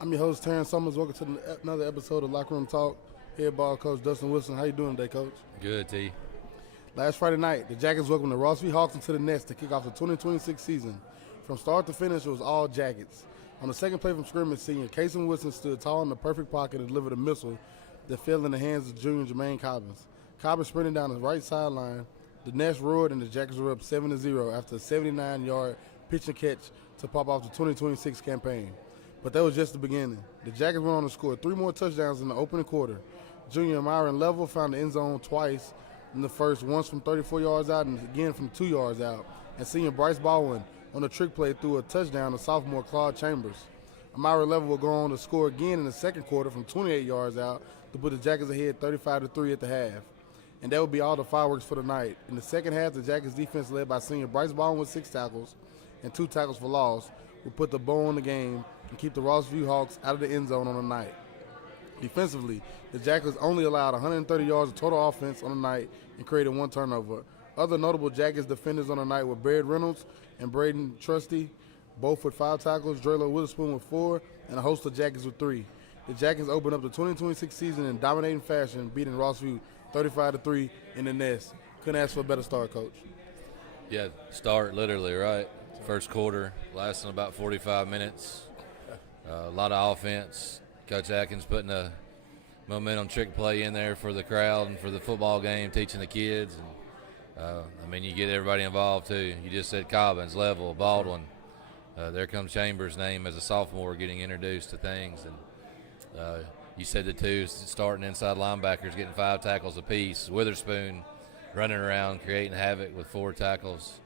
I'm your host, Terrence Summers. Welcome to another episode of Lockeroom Talk. Head ball coach Dustin Wilson. How you doing today, Coach? Good, T. Last Friday night, the Jackets welcomed the Ross V Hawks into the nest to kick off the 2026 season. From start to finish, it was all Jackets. On the second play from scrimmage, senior Casey Wilson stood tall in the perfect pocket and delivered a missile that fell in the hands of junior Jermaine Cobbins. Cobbins sprinted down the right sideline. The nest roared and the Jackets were up 7-0 after a 79-yard pitch and catch to pop off the 2026 campaign. But that was just the beginning. The Jackets went on to score 3 more touchdowns in the opening quarter. Junior Myron Level found the end zone twice in the first, once from 34 yards out and again from 2 yards out. And senior Bryce Baldwin on a trick play threw a touchdown to sophomore Claude Chambers. Myron Level will go on to score again in the second quarter from 28 yards out to put the Jackets ahead 35-3 at the half. And that would be all the fireworks for the night. In the second half, the Jackets defense led by senior Bryce Baldwin with 6 tackles and 2 tackles for loss will put the bow on the game and keep the Ross V Hawks out of the end zone on the night. Defensively, the Jackets only allowed 130 yards of total offense on the night and created 1 turnover. Other notable Jackets defenders on the night were Baird Reynolds and Braden Trusty, both with 5 tackles, Draylo Witherspoon with 4, and a host of Jackets with 3. The Jackets opened up the 2026 season in dominating fashion, beating Rossview 35-3 in the nest. Couldn't ask for a better start, Coach. Yeah, start literally, right? First quarter, lasting about 45 minutes. A lot of offense. Coach Atkins putting a momentum trick play in there for the crowd and for the football game, teaching the kids. And you get everybody involved too. You just said Cobbins, Level, Baldwin. There comes Chambers' name as a sophomore getting introduced to things. And you said the 2 starting inside linebackers getting 5 tackles apiece. Witherspoon running around, creating havoc with 4 tackles.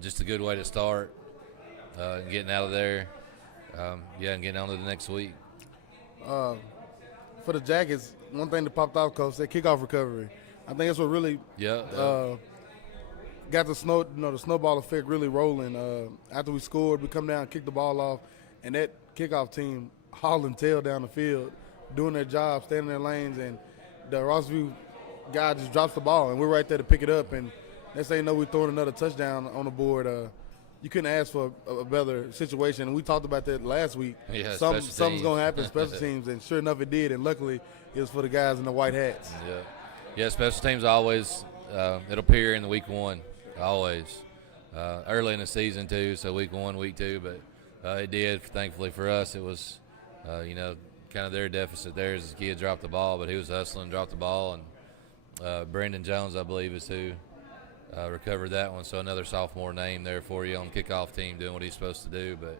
Just a good way to start and getting out of there. And getting on to the next week. For the Jackets, one thing that popped off, Coach, that kickoff recovery. I think that's what really got the snowball effect really rolling. After we scored, we come down, kick the ball off, and that kickoff team hauling tail down the field, doing their job, staying in their lanes, and the Rossview guy just drops the ball, and we're right there to pick it up. And next thing you know, we're throwing another touchdown on the board. You couldn't ask for a better situation. And we talked about that last week. Yeah, something's going to happen, special teams, and sure enough it did. And luckily it was for the guys in the white hats. Yeah, special teams always, it'll appear in the week 1, always. Early in the season too, so week 1, week 2. But it did, thankfully for us, it was, kind of their deficit there as the kid dropped the ball. But he was hustling, dropped the ball. And Brendan Jones, I believe, is who recovered that one, so another sophomore name there for you on the kickoff team doing what he's supposed to do. But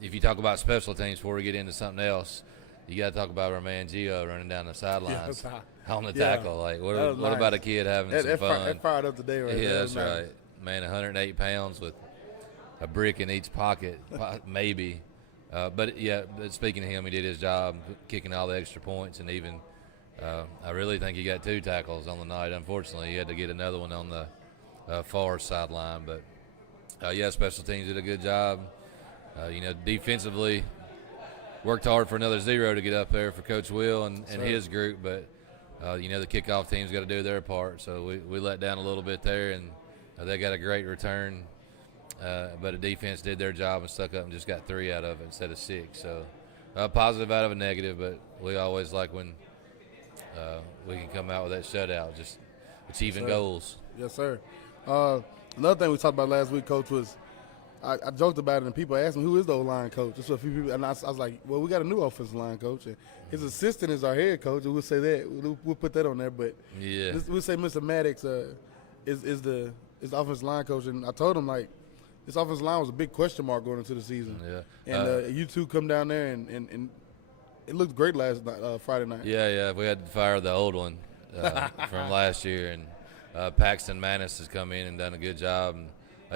if you talk about special teams before we get into something else, you got to talk about our man Gio running down the sidelines on the tackle. Like, what about a kid having some fun? That fired up today, right? Yeah, that's right. Man, 108 pounds with a brick in each pocket, maybe. But speaking of him, he did his job, kicking all the extra points, and even I really think he got 2 tackles on the night. Unfortunately, he had to get another one on the far sideline. But, special teams did a good job. Defensively, worked hard for another 0 to get up there for Coach Will and his group. But, the kickoff team's got to do their part. So we let down a little bit there, and they got a great return. But the defense did their job and stuck up and just got 3 out of it instead of 6. So positive out of a negative, but we always like when we can come out with that shutout, just achieving goals. Yes, sir. Another thing we talked about last week, Coach, was I joked about it, and people asked me, who is the O-line coach? Just a few people, and I was like, well, we got a new offensive line coach, and his assistant is our head coach, and we'll say that. We'll put that on there, but we'll say Mr. Maddox is the offensive line coach, and I told him, like, this offensive line was a big question mark going into the season. Yeah. And you two come down there, and it looked great last night, Friday night. Yeah. We had to fire the old one from last year, and Paxton Manis has come in and done a good job. And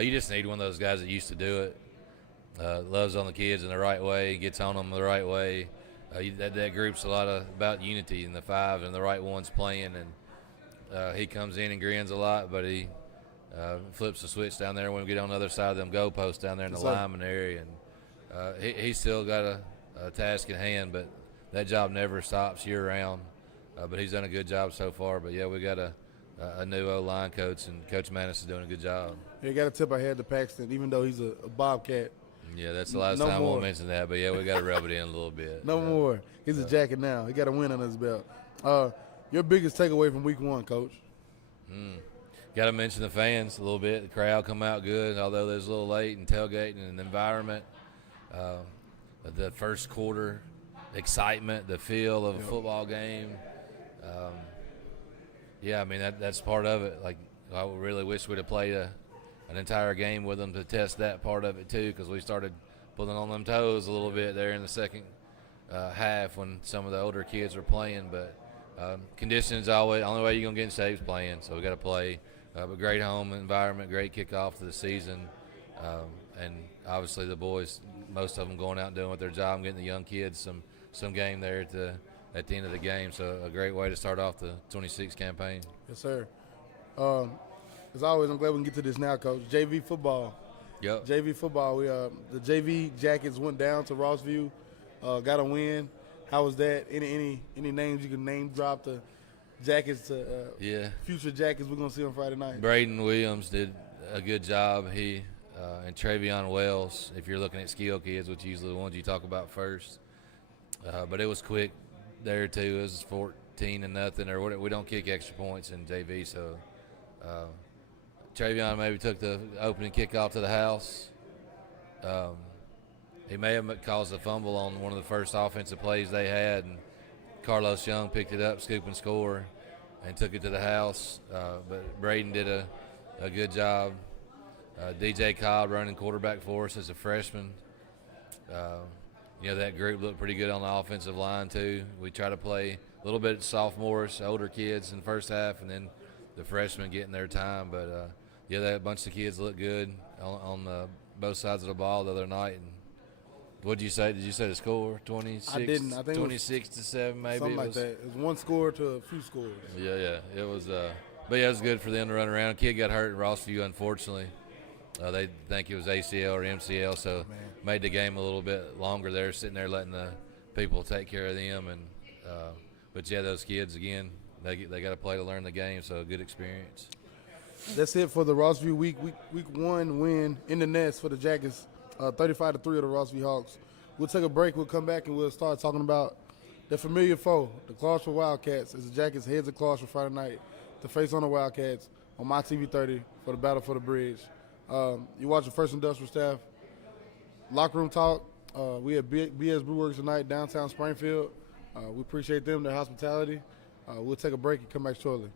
you just need one of those guys that used to do it, loves on the kids in the right way, gets on them the right way. That group's a lot about unity and the 5 and the right ones playing. And he comes in and grins a lot, but he flips the switch down there when we get on the other side of them goalposts down there in the lineman area. And he's still got a task at hand, but that job never stops year-round. But he's done a good job so far. But, we got a new O-line coach, and Coach Manis is doing a good job. You got to tip our head to Paxton, even though he's a Bobcat. Yeah, that's the last No time more. we'll mention that. But, yeah, we got to rub it in a little bit. No more. He's a Jacket now. He got a win on his belt. Your biggest takeaway from week 1, Coach? Got to mention the fans a little bit. The crowd come out good, although there's a little late, and tailgating and the environment. The first quarter excitement, the feel of a football game. Yeah, I mean, that's part of it. Like, I really wish we'd have played an entire game with them to test that part of it too, because we started pulling on them toes a little bit there in the second half when some of the older kids were playing. But conditions always, only way you're going to get in shape is playing, so we got to play. But great home environment, great kickoff to the season. And obviously the boys, most of them going out and doing what their job, and getting the young kids some game there at the end of the game. So a great way to start off the 26 campaign. Yes, sir. As always, I'm glad we can get to this now, Coach. JV football. Yep. JV football. The JV Jackets went down to Rossview, got a win. How was that? Any names you can name drop the Jackets future Jackets we're gonna see on Friday night? Braden Williams did a good job. He and Travion Wells, if you're looking at skill kids, which usually the ones you talk about first. But it was quick there too. It was 14-0, or we don't kick extra points in JV, so Travion maybe took the opening kickoff to the house. He may have caused a fumble on one of the first offensive plays they had, and Carlos Young picked it up, scoop and score, and took it to the house. But Braden did a good job. DJ Cobb running quarterback for us as a freshman. That group looked pretty good on the offensive line too. We try to play a little bit sophomores, older kids in the first half, and then the freshmen getting their time. But that bunch of kids looked good on both sides of the ball the other night. And what did you say? Did you say the score? 26? I didn't. I think 26-7 maybe. Something like that. It was one score to a few scores. Yeah. It was. But yeah, it was good for them to run around. A kid got hurt in Rossview, unfortunately. They think it was ACL or MCL, so made the game a little bit longer there, sitting there letting the people take care of them. And but yeah, those kids again, they got to play to learn the game, so a good experience. That's it for the Rossview week 1 win in the nest for the Jackets, 35-3 of the Rossview Hawks. We'll take a break. We'll come back and we'll start talking about the familiar foe, the Clarksville Wildcats, as the Jackets heads to Clarksville Friday night to face on the Wildcats on my TV 30 for the Battle for the Bridge. You watching First Industrial Staff Lockeroom Talk. We at BS Brewworks tonight, downtown Springfield. We appreciate them, their hospitality. We'll take a break and come back shortly.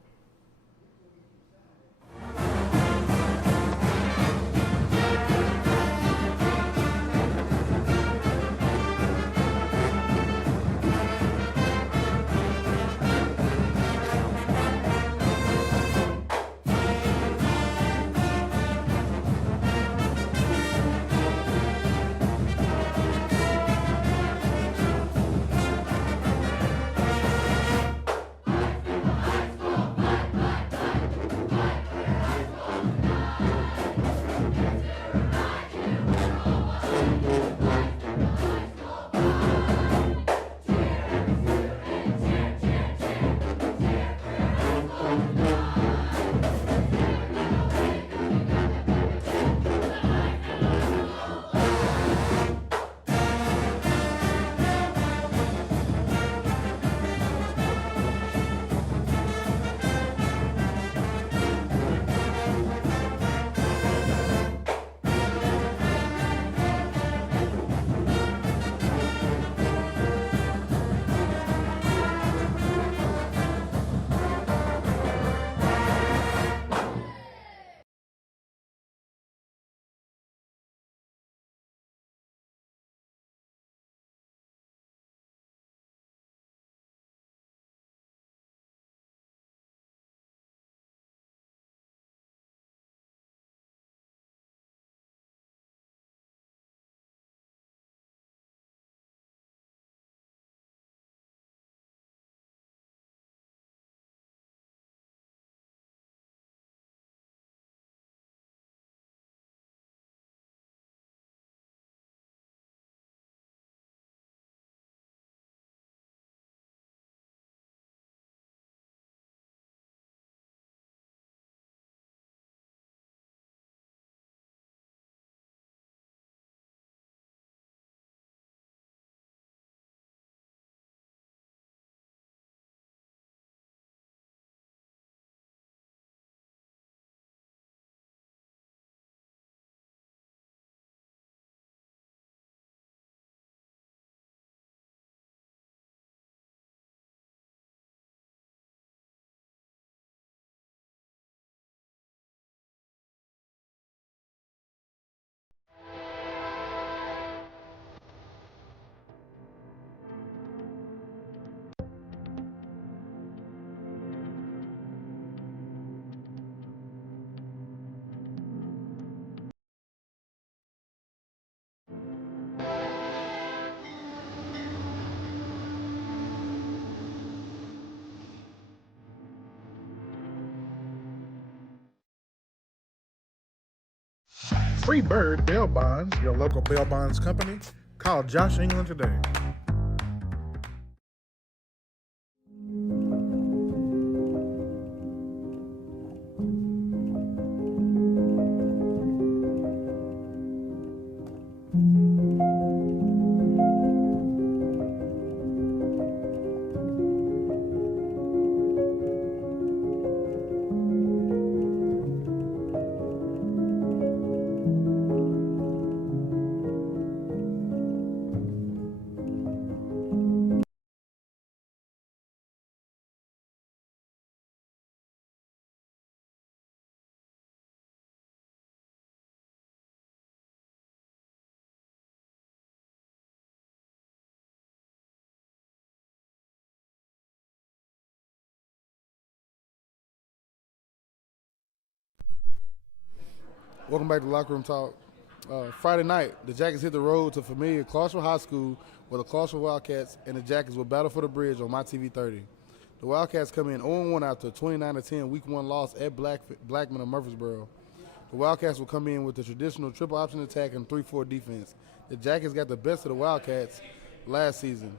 Free Bird Bail Bonds, your local bail bonds company. Call Josh England today. Welcome back to Locker Room Talk. Friday night, the Jackets hit the road to familiar Clarksville High School, where the Clarksville Wildcats and the Jackets will battle for the bridge on My TV 30. The Wildcats come in 0-1 after a 29-10 Week 1 loss at Blackman of Murfreesboro. The Wildcats will come in with the traditional triple option attack and 3-4 defense. The Jackets got the best of the Wildcats last season.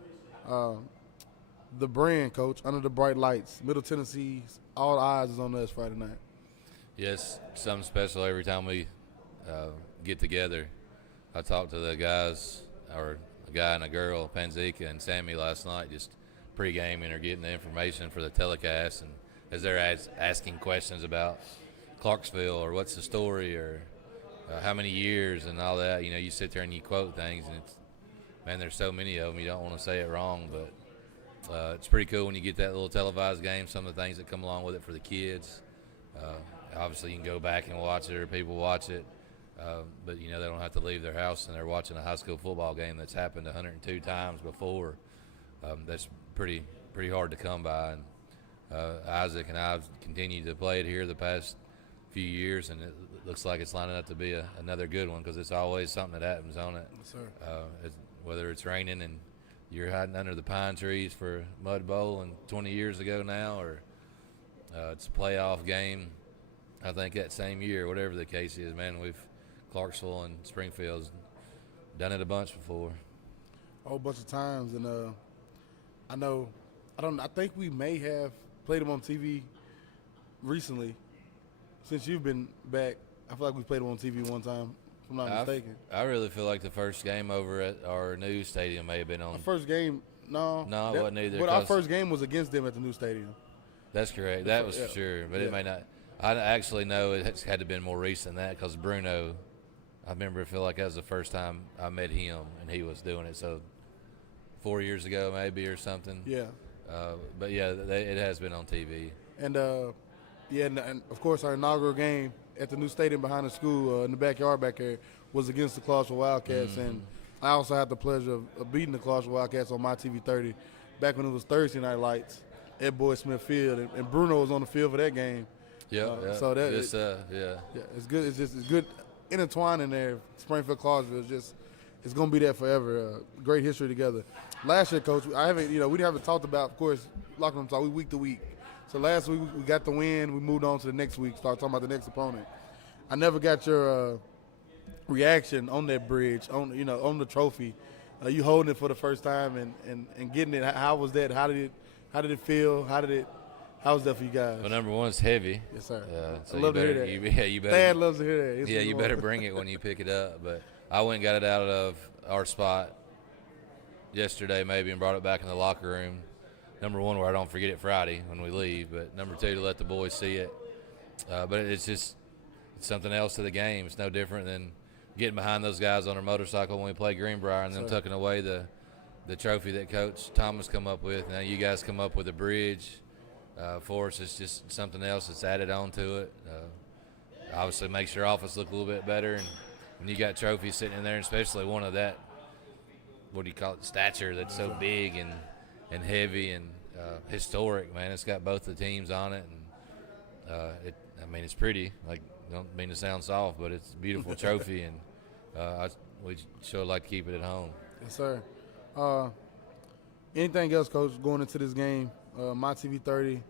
The brand, coach, under the bright lights, Middle Tennessee's all eyes is on us Friday night. Yes, something special every time we get together. I talked to the guys, or a guy and a girl, Panzika and Sammy, last night, just pre-gaming or getting the information for the telecast. And as they're asking questions about Clarksville or what's the story or how many years and all that, you sit there and you quote things, and man, there's so many of them, you don't want to say it wrong, but it's pretty cool when you get that little televised game, some of the things that come along with it for the kids. Obviously, you can go back and watch it, or people watch it, but they don't have to leave their house and they're watching a high school football game that's happened 102 times before. That's pretty hard to come by. And Isaac and I have continued to play it here the past few years, and it looks like it's lining up to be another good one, because it's always something that happens on it. Yes, sir. Whether it's raining and you're hiding under the pine trees for a mud bowl and 20 years ago now, or it's a playoff game, I think that same year, whatever the case is, man, Clarksville and Springfield's done it a bunch before. A whole bunch of times, and I think we may have played them on TV recently. Since you've been back, I feel like we played them on TV one time, if I'm not mistaken. I really feel like the first game over at our new stadium may have been on. The first game, no. No, it wasn't either. But our first game was against them at the new stadium. That's correct. That was for sure, but it may not. I actually know it had to have been more recent than that, because Bruno, I remember I feel like that was the first time I met him and he was doing it. So 4 years ago maybe or something. Yeah. But yeah, it has been on TV. And and of course our inaugural game at the new stadium behind the school in the backyard back there was against the Clarksville Wildcats. Mm-hmm. And I also had the pleasure of beating the Clarksville Wildcats on My TV 30 back when it was Thursday night lights at Boyd Smith Field, and Bruno was on the field for that game. Yeah. So that it's good. It's good intertwined in there. Springfield, Clarksville, it's gonna be there forever. Great history together. Last year, Coach, we haven't talked about, of course, Locker Room Talk. We week to week. So last week we got the win. We moved on to the next week. Start talking about the next opponent. I never got your reaction on that bridge, on the trophy. You holding it for the first time and getting it. How was that? How did it feel? How was that for you guys? Well, number one, it's heavy. Yes, sir. So I love to hear that. You better. Dad loves to hear that. You better bring it when you pick it up. But I went and got it out of our spot yesterday maybe and brought it back in the locker room. Number one, where I don't forget it Friday when we leave. But number two, to let the boys see it. But it's something else to the game. It's no different than getting behind those guys on their motorcycle when we play Greenbrier and then tucking away the trophy that Coach Thomas come up with. Now you guys come up with a bridge. For us, it's just something else that's added on to it. Obviously makes your office look a little bit better. And when you got trophies sitting in there, and especially one of that, what do you call it, stature that's so big and heavy and historic, man. It's got both the teams on it. And it's pretty. Like, don't mean to sound soft, but it's a beautiful trophy. And we sure like to keep it at home. Yes, sir. Anything else, Coach, going into this game? My TV 30,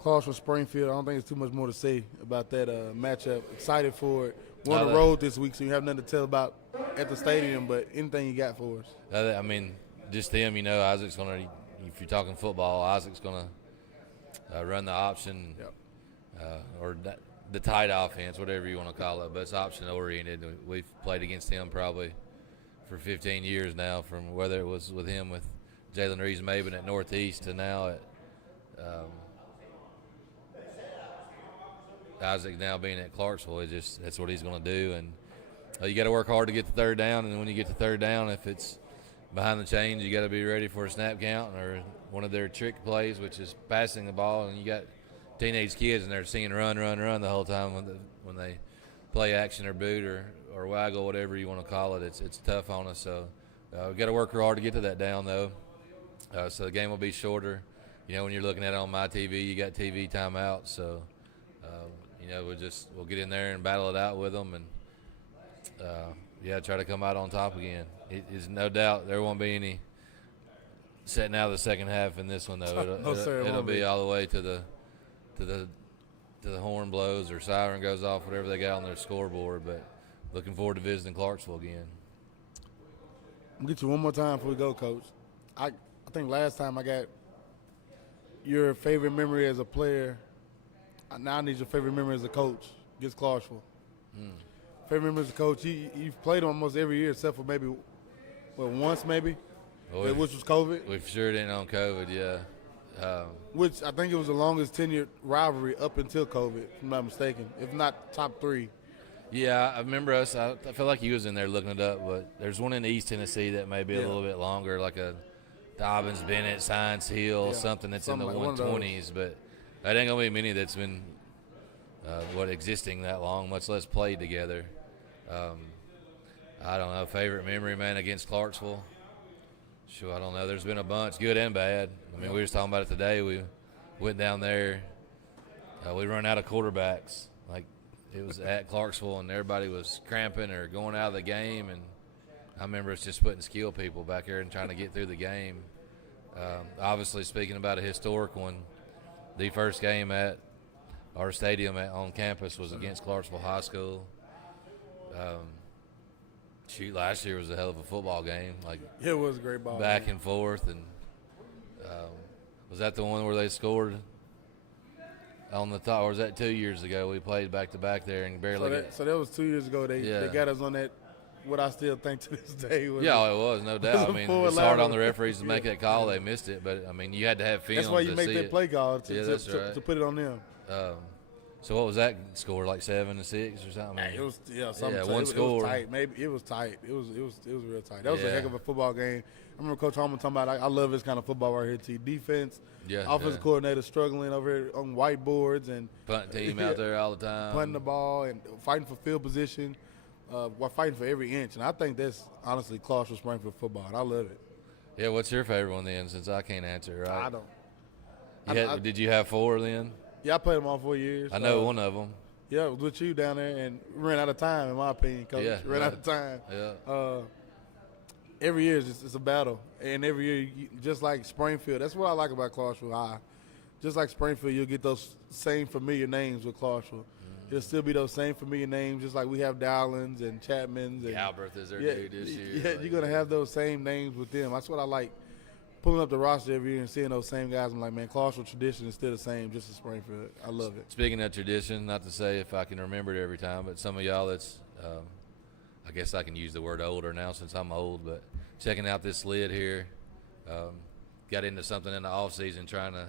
Clarksville Springfield. I don't think there's too much more to say about that matchup. Excited for it. We're on the road this week, so you have nothing to tell about at the stadium, but anything you got for us? I mean, just him, Isaac's going to, if you're talking football, Isaac's going to run the option or the tight offense, whatever you want to call it, but it's option-oriented. We've played against him probably for 15 years now, from whether it was with him with Jalen Reeves-Maben at Northeast to now at Isaac now being at Clarksville. That's what he's going to do, and you got to work hard to get the third down, and when you get the third down, if it's behind the chains, you got to be ready for a snap count or one of their trick plays, which is passing the ball, and you got teenage kids and they're seeing run the whole time when they play action or boot or waggle, whatever you want to call it. It's tough on us, so we got to work hard to get to that down though. So the game will be shorter. When you're looking at it on my TV, you got TV timeout, so we'll get in there and battle it out with them and try to come out on top again. It is no doubt there won't be any setting out of the second half in this one though. It'll be all the way to the horn blows or siren goes off, whatever they got on their scoreboard. But looking forward to visiting Clarksville again. I'm gonna get you one more time before we go, Coach. I think last time I got your favorite memory as a player. Now I need your favorite memory as a coach against Clarksville. Favorite memory as a coach. You've played almost every year except for maybe once maybe, which was COVID. We for sure didn't on COVID, yeah. Which I think it was the longest tenured rivalry up until COVID, if I'm not mistaken, if not top 3. Yeah, I remember us. I feel like you was in there looking it up, but there's one in East Tennessee that may be a little bit longer, like a Dobbins, Bennett, Science Hill, something that's in the 120s. But that ain't going to be many that's been existing that long, much less played together. I don't know. Favorite memory, man, against Clarksville? Sure, I don't know. There's been a bunch, good and bad. I mean, we were just talking about it today. We went down there. We run out of quarterbacks. Like, it was at Clarksville, and everybody was cramping or going out of the game. And I remember us just putting skill people back there and trying to get through the game. Obviously, speaking about a historic one, the first game at our stadium on campus was against Clarksville High School. Last year was a hell of a football game. Like, it was a great ball. Back and forth, and was that the one where they scored on the top, or was that 2 years ago? We played back to back there and barely. So that was 2 years ago. They got us on that. What I still think to this day was. Yeah, it was no doubt. I mean, it's hard on the referees to make that call. They missed it, but I mean, you had to have film. That's why you to make see that it. play call to put it on them. So what was that score, like 7-6 or something? It was something. One score. It was tight. Maybe it was tight. It was real tight. That was a heck of a football game. I remember Coach Holman talking about. I love this kind of football right here. T defense, offensive coordinator struggling over here on whiteboards and punt team out there all the time, punting the ball and fighting for field position. We're fighting for every inch, and I think that's honestly Clarksville Springfield football. And I love it. Yeah, what's your favorite one then? Since I can't answer it, right? I don't. Did you have 4 then? Yeah, I played them all 4 years. I know one of them. Yeah, it was with you down there, and we ran out of time, in my opinion, Coach. Ran out of time. Yeah. Every year it's a battle, and every year, just like Springfield, that's what I like about Clarksville High. Just like Springfield, you'll get those same familiar names with Clarksville. It'll still be those same familiar names, just like we have Dowlins and Chapmans. And Galbraith is their dude this year. Yeah, you're going to have those same names with them. That's what I like, pulling up the roster every year and seeing those same guys. I'm like, man, Clarksville tradition is still the same, just as Springfield. I love it. Speaking of tradition, not to say if I can remember it every time, but some of y'all that's, I guess I can use the word older now since I'm old, but checking out this lid here, got into something in the offseason trying to,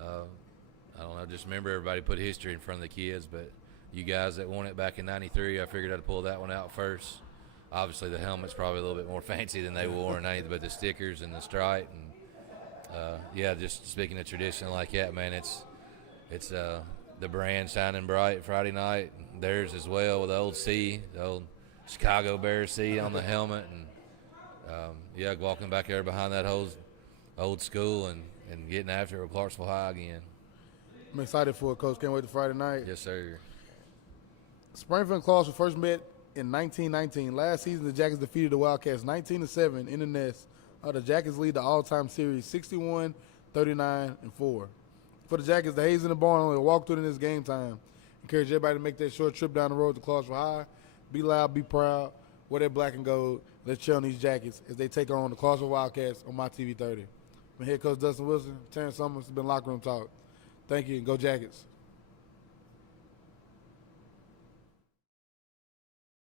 I don't know, just remember everybody put history in front of the kids, but you guys that won it back in '93, I figured I'd pull that one out first. Obviously, the helmet's probably a little bit more fancy than they wore in '90, but the stickers and the stripe, and just speaking of tradition like that, man, it's the brand shining bright Friday night. Theirs as well with the old C, the old Chicago Bears C on the helmet, and walking back there behind that old school and getting after it with Clarksville High again. I'm excited for it, Coach. Can't wait to Friday night. Yes, sir. Springfield and Clarksville first met in 1919. Last season, the Jackets defeated the Wildcats 19-7 in the Nest. The Jackets lead the all-time series 61, 39, and 4. For the Jackets, the Hayes in the barn only walked through in this game time. Encourage everybody to make that short trip down the road to Clarksville High. Be loud, be proud. Wear that black and gold. Let's cheer on these Jackets as they take on the Clarksville Wildcats on my TV 30. Been head coach Dustin Wilson, Terrence Summers. It's been Locker Room Talk. Thank you, and go Jackets.